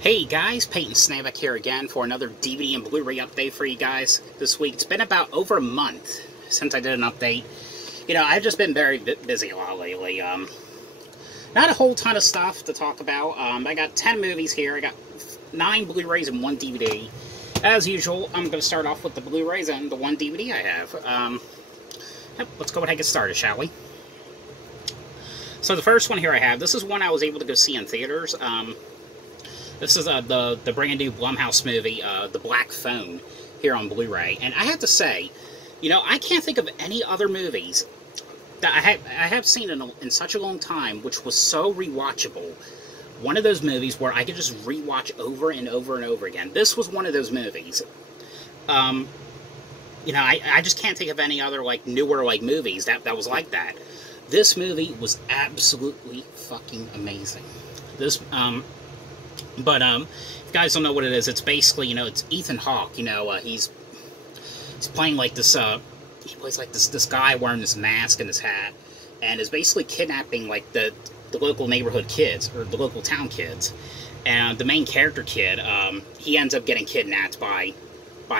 Hey guys, Peyton Snabeck here again for another DVD and Blu-ray update for you guys this week. It's been about over a month since I did an update. You know, I've just been very busy a lot lately. Not a whole ton of stuff to talk about. I got 10 movies here. I got 9 Blu-rays and 1 DVD. As usual, I'm going to start off with the Blu-rays and the 1 DVD I have. Let's go ahead and get started, shall we? So the first one here I have, this is one I was able to go see in theaters. This is the brand new Blumhouse movie, The Black Phone, here on Blu-ray. And I have to say, you know, I can't think of any other movies that I have seen in such a long time, which was so rewatchable. One of those movies where I could just rewatch over and over and over again. This was one of those movies. You know, I just can't think of any other, like, newer, like, movies that was like that. This movie was absolutely fucking amazing. This, But, if you guys don't know what it is, it's basically, you know, it's Ethan Hawke, you know, he's playing, like, this, he plays, like, this guy wearing this mask and this hat, and is basically kidnapping, like, the local neighborhood kids, or the local town kids, and the main character kid, he ends up getting kidnapped by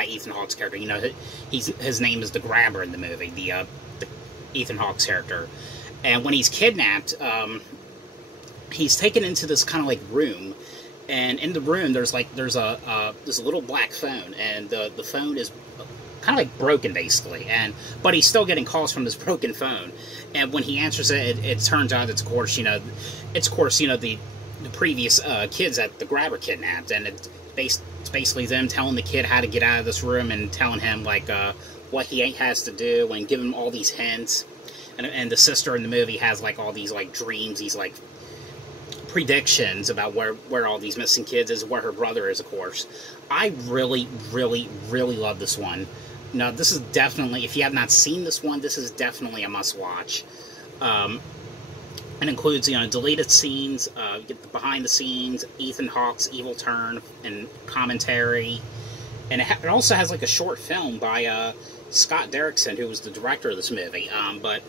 Ethan Hawke's character. You know, his name is the Grabber in the movie, the Ethan Hawke's character, and when he's kidnapped, he's taken into this kind of, like, room. And in the room, there's a little black phone, and the phone is kind of like broken, basically. But he's still getting calls from this broken phone. And when he answers it, it turns out it's of course the previous kids that the Grabber kidnapped, and it's basically them telling the kid how to get out of this room and telling him like what he has to do and giving him all these hints. And the sister in the movie has like all these like dreams, these like predictions about where all these missing kids is, where her brother is, of course. I really, really, really love this one. Now, this is definitely, if you have not seen this one, this is definitely a must-watch. It includes, you know, deleted scenes, you get the behind-the-scenes, Ethan Hawke's evil turn, and commentary. And it also has, like, a short film by Scott Derrickson, who was the director of this movie. But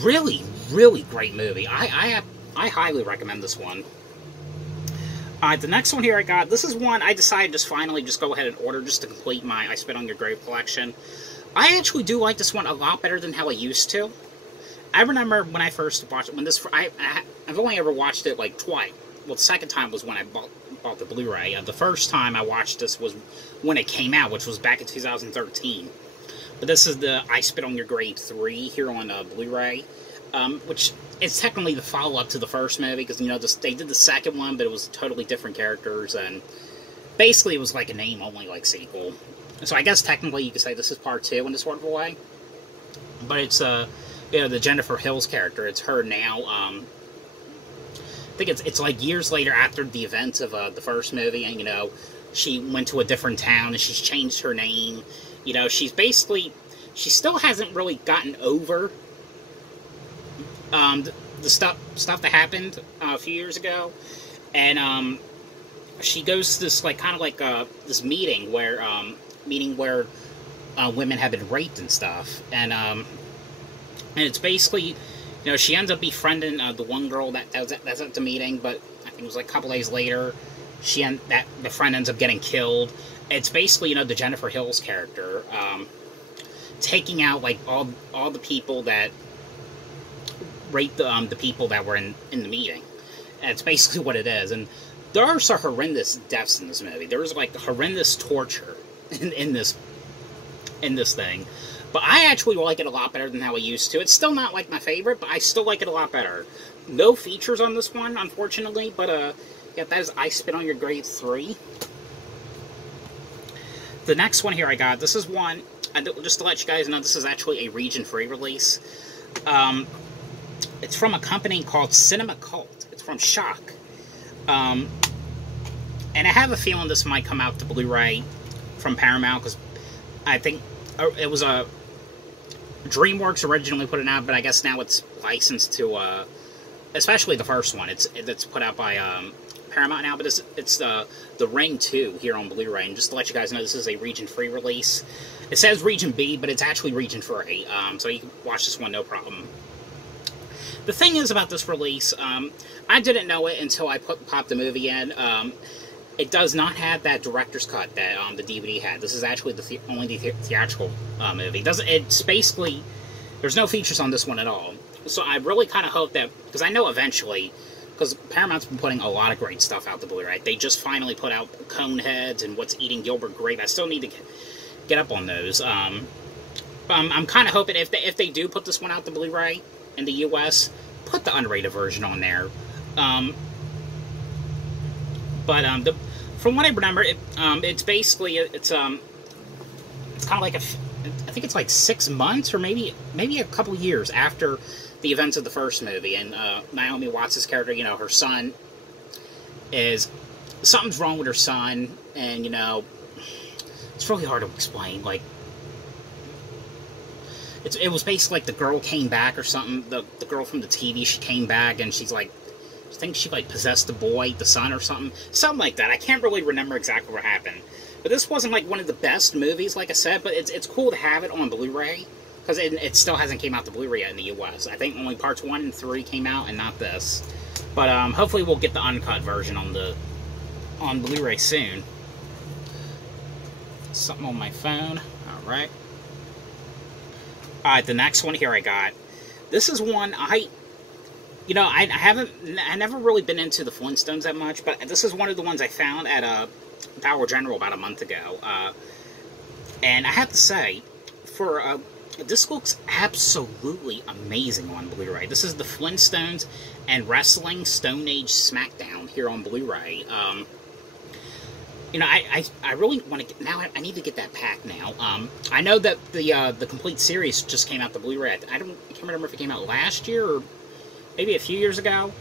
really, really great movie. I highly recommend this one. The next one here I got, this is one I decided just finally just go ahead and order just to complete my I Spit on Your Grave collection. I actually do like this one a lot better than how I used to. I remember when I first watched it, I've only ever watched it like twice. Well, the second time was when I bought the Blu-ray. The first time I watched this was when it came out, which was back in 2013. But this is the I Spit on Your Grave 3 here on Blu-ray. Which is technically the follow-up to the first movie, because, you know, they did the second one, but it was totally different characters, and basically it was like a name-only, like, sequel. So I guess technically you could say this is part 2 in this sort of a way. But it's, you know, the Jennifer Hills character, it's her now, I think it's like years later after the events of the first movie, and, you know, she went to a different town, and she's changed her name. You know, she still hasn't really gotten over the stuff that happened a few years ago, and she goes to this like kind of like this meeting where women have been raped and stuff, and it's basically, you know, she ends up befriending the one girl that's at the meeting, but I think it was like a couple days later, the friend ends up getting killed. It's basically, you know, the Jennifer Hills character taking out like all the people that rate the people that were in the meeting. And it's basically what it is. And there are some horrendous deaths in this movie. There was like horrendous torture in this thing. But I actually like it a lot better than how I used to. It's still not like my favorite, but I still like it a lot better. No features on this one, unfortunately, but yeah, that is I Spit on Your Grave 3. The next one here I got, this is one, just to let you guys know, this is actually a region-free release. It's from a company called Cinema Cult. It's from Shock. And I have a feeling this might come out to Blu-ray from Paramount, because I think it was a DreamWorks originally put it out, but I guess now it's licensed to, especially the first one. It's put out by Paramount now, but it's the Ring 2 here on Blu-ray. And just to let you guys know, this is a region-free release. It says Region B, but it's actually region-free, so you can watch this one no problem. The thing is about this release, I didn't know it until I popped the movie in. It does not have that director's cut that the DVD had. This is actually only the theatrical movie. It's basically, there's no features on this one at all. So I really kind of hope that, because I know eventually, because Paramount's been putting a lot of great stuff out to Blu-ray. They just finally put out Coneheads and What's Eating Gilbert Grape. I still need to get up on those. I'm kind of hoping if they do put this one out to Blu-ray in the U.S., put the unrated version on there. From what I remember, it's basically it's kind of like I think it's like 6 months or maybe a couple years after the events of the first movie, and Naomi Watts' character, you know, her son something's wrong with her son, and you know, it's really hard to explain. Like, it was basically like the girl came back or something. The girl from the TV, she came back, and she's like, I think she like possessed the boy, the son, or something like that. I can't really remember exactly what happened. But this wasn't like one of the best movies, like I said. But it's cool to have it on Blu-ray, because it still hasn't came out to Blu-ray yet in the U.S. I think only parts 1 and 3 came out, and not this. But hopefully we'll get the uncut version on Blu-ray soon. Something on my phone. All right. All right. The next one here I got. This is one I never really been into the Flintstones that much, but this is one of the ones I found at Dollar General about a month ago. And I have to say, this looks absolutely amazing on Blu-ray. This is the Flintstones and Wrestling Stone Age SmackDown here on Blu-ray. You know, I really want to now. I need to get that pack now. I know that the complete series just came out to Blu-ray. I can't remember if it came out last year or maybe a few years ago,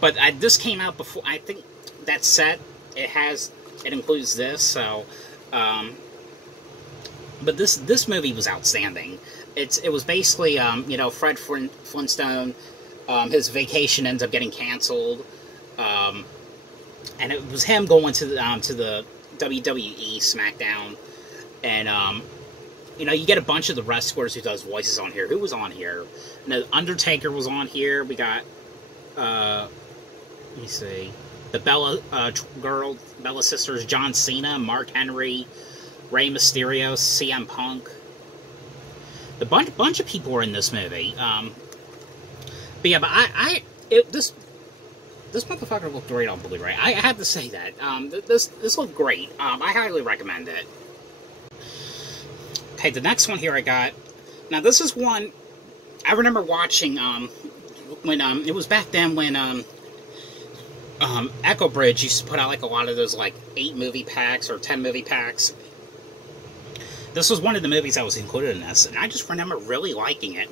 but this came out before. I think that set it includes this. So, but this movie was outstanding. It was basically you know, Fred Flintstone, his vacation ends up getting canceled, and it was him going to the WWE SmackDown, and you know, you get a bunch of the wrestlers who does voices on here. Who was on here? And the Undertaker was on here. We got let me see, the Bella sisters, John Cena, Mark Henry, Rey Mysterio, CM Punk. The bunch of people were in this movie. But yeah, but this motherfucker looked great on Blu-ray. I have to say that. This looked great. I highly recommend it. Okay, the next one here I got. Now this is one I remember watching when it was back then when Echo Bridge used to put out like a lot of those like 8 movie packs or 10 movie packs. This was one of the movies that was included in this, and I just remember really liking it.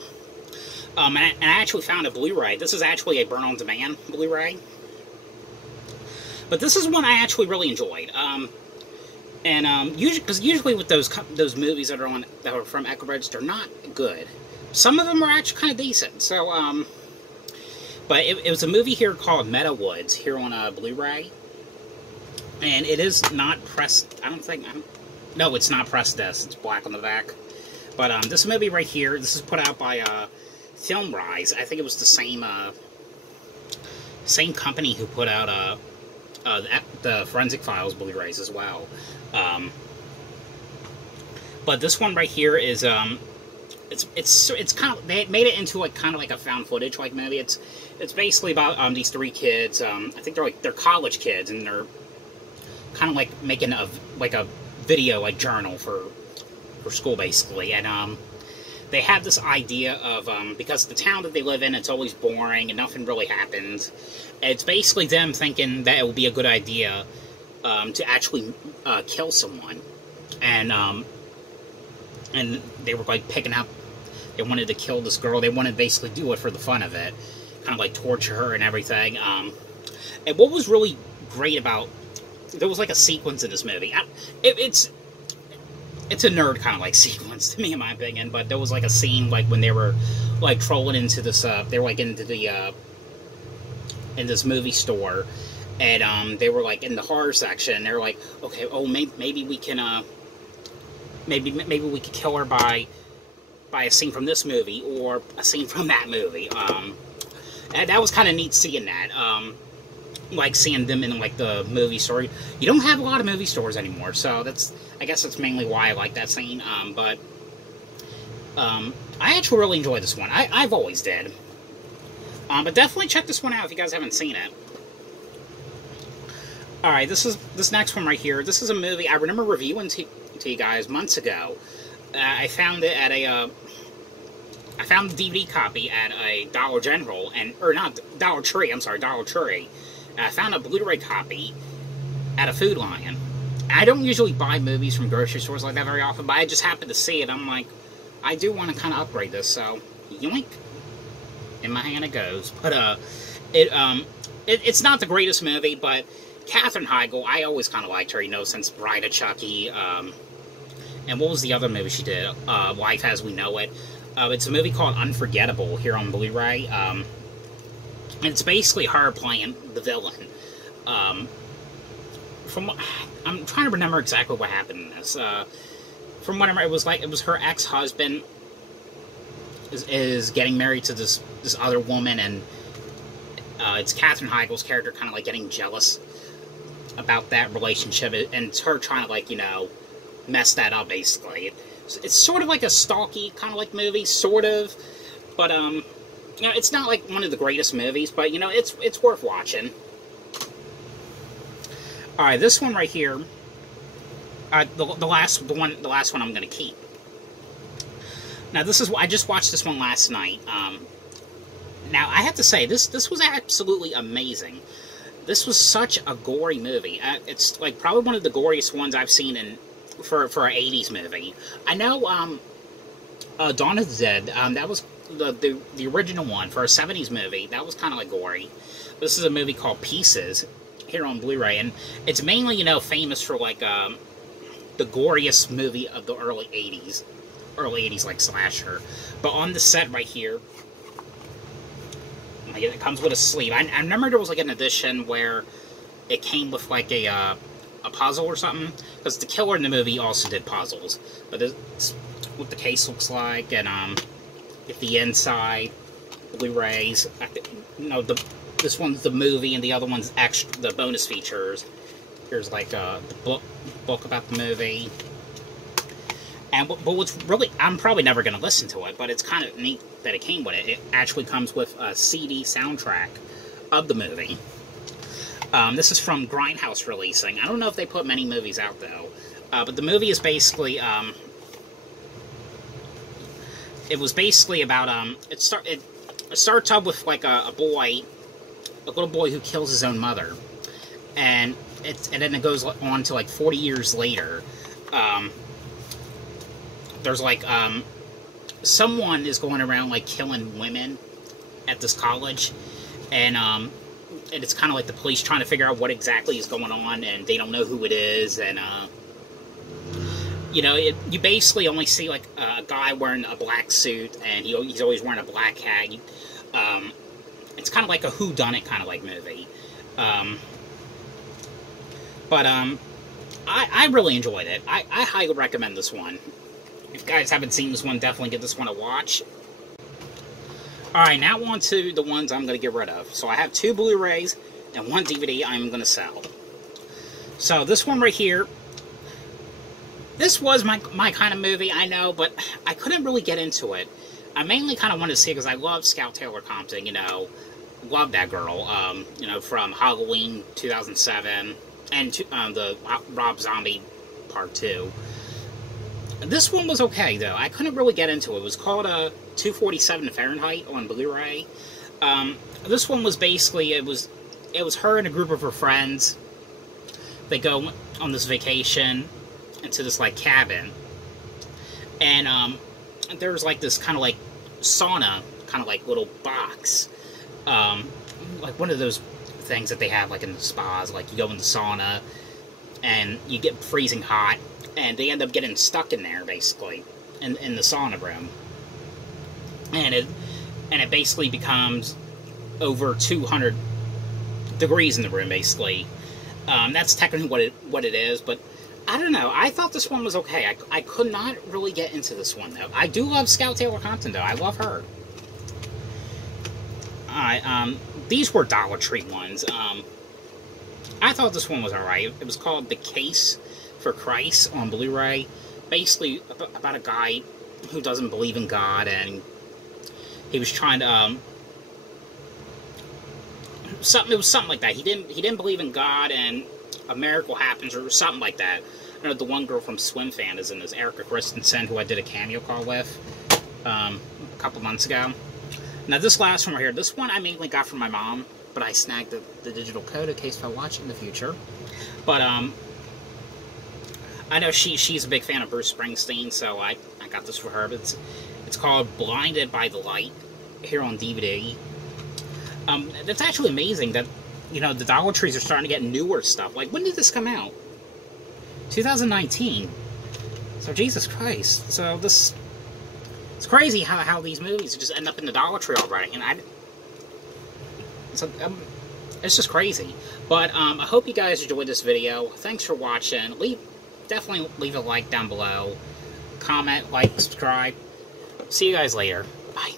And I actually found a Blu-ray. This is actually a burn-on-demand Blu-ray. But this is one I actually really enjoyed. Usually with those movies that are from Echo Bridge, they're not good. Some of them are actually kind of decent. So, but it was a movie here called MEADOWOODS here on Blu-ray, and it is not pressed. No, it's not pressed disc. It's black on the back. But this movie right here, this is put out by Blurays. I think it was the same company who put out the Forensic Files Blu-rays as well. But this one right here is it's kind of, they made it into like kind of like a found footage like movie. It's basically about these 3 kids. I think they're college kids, and they're kind of like making a video like journal for school basically, and they have this idea of, because the town that they live in, it's always boring and nothing really happens. It's basically them thinking that it would be a good idea to actually kill someone. And they were like picking out, they wanted to kill this girl. They wanted to basically do it for the fun of it. Kind of like torture her and everything. And what was really great about, there was like a sequence in this movie. It's a nerd kind of like sequence to me, in my opinion, but there was like a scene like when they were like trolling into this, they were like into the, in this movie store, and they were like in the horror section, and they were like, okay, oh, maybe we can, maybe we could kill her by a scene from this movie, or a scene from that movie, And that was kind of neat seeing that. Like seeing them in like the movie store. You don't have a lot of movie stores anymore, so I guess that's mainly why I like that scene. But I actually really enjoyed this one. I've always did. But definitely check this one out if you guys haven't seen it. Alright, this next one right here. This is a movie I remember reviewing to you guys months ago. I found it at a I found the DVD copy at a Dollar General, or not Dollar Tree, I'm sorry, Dollar Tree. I found a Blu-ray copy at a Food Lion. I don't usually buy movies from grocery stores like that very often, but I just happened to see it. I'm like, I do want to kind of upgrade this, so yoink, in my hand it goes. But it's not the greatest movie, but Katherine Heigl, I always kind of liked her, you know, since Bride of Chucky. And what was the other movie she did? Life as We Know It. It's a movie called Unforgettable here on Blu-ray. And it's basically her playing the villain. I'm trying to remember exactly what happened in this. From what I remember, it was her ex-husband is getting married to this other woman, and it's Katherine Heigl's character kind of like getting jealous about that relationship, and it's her trying to, like, you know, mess that up, basically. It's sort of like a stalky kind of like movie, sort of, but you know, it's not like one of the greatest movies, but you know, it's worth watching. All right, this one right here, the last one I'm gonna keep. Now I just watched this one last night. Now I have to say this was absolutely amazing. This was such a gory movie. It's like probably one of the goriest ones I've seen for an 80s movie. I know Dawn of the Dead, that was the original one for a 70s movie. That was kind of like gory. This is a movie called Pieces here on Blu-ray, and it's mainly, you know, famous for like the goriest movie of the early 80s like slasher. But on the set right here, it comes with a sleeve. I remember there was like an edition where it came with like a puzzle or something, because the killer in the movie also did puzzles. But it's what the case looks like, and if the inside Blu-rays, you know, this one's the movie, and the other one's extra, the bonus features. Here's like the book about the movie. And but what's really, I'm probably never going to listen to it, but it's kind of neat that it came with it. It actually comes with a CD soundtrack of the movie. This is from Grindhouse Releasing. I don't know if they put many movies out, though. But the movie is basically, it was basically about, it starts up with, like, a little boy who kills his own mother. And then it goes on to, like, 40 years later. There's, like, someone is going around, like, killing women at this college. And it's kind of like the police trying to figure out what exactly is going on, and they don't know who it is, and, you know, you basically only see, like, a guy wearing a black suit, and he's always wearing a black hat. It's kind of like a whodunit kind of, like, movie. But I really enjoyed it. I highly recommend this one. If you guys haven't seen this one, definitely give this one a watch. Alright, now on to the ones I'm going to get rid of. So I have 2 Blu-rays and 1 DVD I'm going to sell. So this one right here, this was my kind of movie, I know, but I couldn't really get into it. I mainly kind of wanted to see it because I love Scout Taylor Compton, you know. Love that girl, you know, from Halloween 2007 and the Rob Zombie Part 2. This one was okay, though. I couldn't really get into it. It was called 247 Fahrenheit on Blu-ray. This one was basically, it was her and a group of her friends. They go on this vacation into this, like, cabin. And there's, like, this kind of, like, sauna, kind of, like, little box. Like, one of those things that they have, like, in the spas. Like, you go in the sauna, and you get freezing hot. And they end up getting stuck in there, basically, in the sauna room. And it basically becomes over 200 degrees in the room, basically. That's technically what it is, but I don't know. I thought this one was okay. I could not really get into this one, though. I do love Scout Taylor Compton, though. I love her. Alright, these were Dollar Tree ones. I thought this one was alright. It was called The Case for Christ on Blu-ray. Basically, about a guy who doesn't believe in God, and he was trying to, it was something like that. He didn't believe in God, and a miracle happens, or something like that. I know the one girl from Swim Fan is in this, Erica Christensen, who I did a cameo call with, a couple months ago. Now, this last one right here, this one I mainly got from my mom, but I snagged the digital code in case I watch it in the future. But, I know she's a big fan of Bruce Springsteen, so I got this for her. But it's called Blinded by the Light, here on DVD. It's actually amazing that, you know, the Dollar Trees are starting to get newer stuff. Like, when did this come out? 2019. So, Jesus Christ. So, it's crazy how these movies just end up in the Dollar Tree already. And it's just crazy. But, I hope you guys enjoyed this video. Thanks for watching. Definitely leave a like down below. Comment, like, subscribe. See you guys later. Bye.